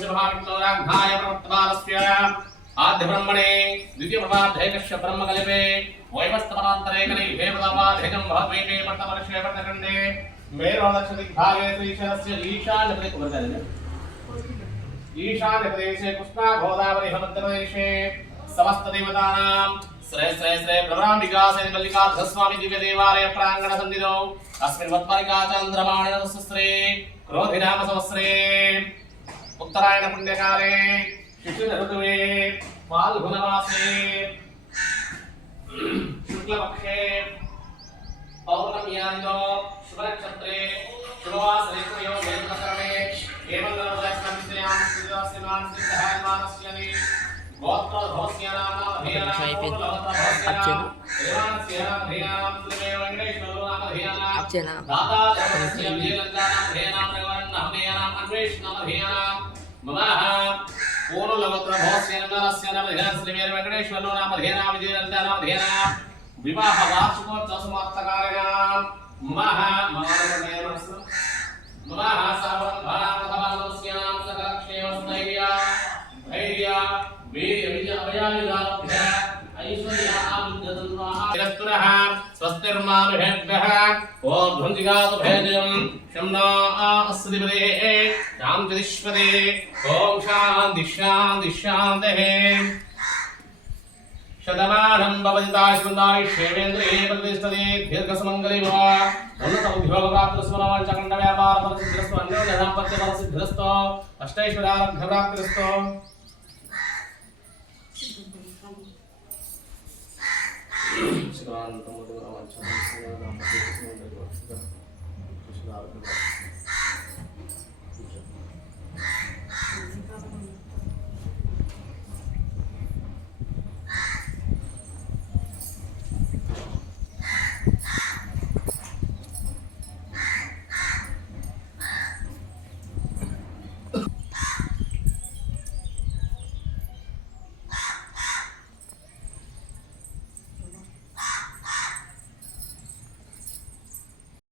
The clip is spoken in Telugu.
ब्रह्माविष्णोराघ्नाय प्रवर्तमानस्य आद्य ब्रह्मणे द्वितीय प्रभाधे कश्य ब्रह्म कलिपे वैवस्तपरान्तरे कले हेमदावाधेजं भवद्वीपे वर्तमर्षे वर्तखण्डे मेरोदक्षदिग्भागे श्रीशरस्य ईशान्यप्रदे कुवर्तने ईशान्यप्रदेशे कृष्णा गोदावरी मध्यप्रदेशे समस्त देवतानां श्रेय श्रेय श्रेय प्रभराम्बिका श्री मल्लिकार्थ स्वामी दिव्य देवालय प्रांगण सन्निधौ अस्मिन् वत्परिका चन्द्रमाण ఉత్తరాయణ పుణ్యకాలే. శిశురఋతువే ఫాల్గుణమాసే శుక్లపక్షే పౌర్ణమ్యాందో శుభనక్షత్రే శుభవాసరే ప్రయోగకరణే గోత్రోభవస్య నామ భేయానామ భేయానామ భేయానామ భేయానామ అర్చన వివాహ వార్షికోత్సవ సమాప్తకారగా మమ మనోరమేరస్ మమ సర్వం భారతమానస్యాం సకక్షేమ స్థైర్య ధైర్య వీర్య విజయ అభయాయుధ ఐశ్వర్య తిరస్పురః స్వస్తిర్మానుషేభ్యః ఓర్ధ్వం జిగాతు భేజం శంనా అస్తిపదే శాంతిరిష్పదే ఓం శాంతి శాంతి శాంతిః శతమానం భవతి దాశ్రుదాయి శేవేంద్రే ప్రతిష్టతే దీర్ఘసుమంగళి రామకృష్ణ కృష్ణ ఆరోగ్య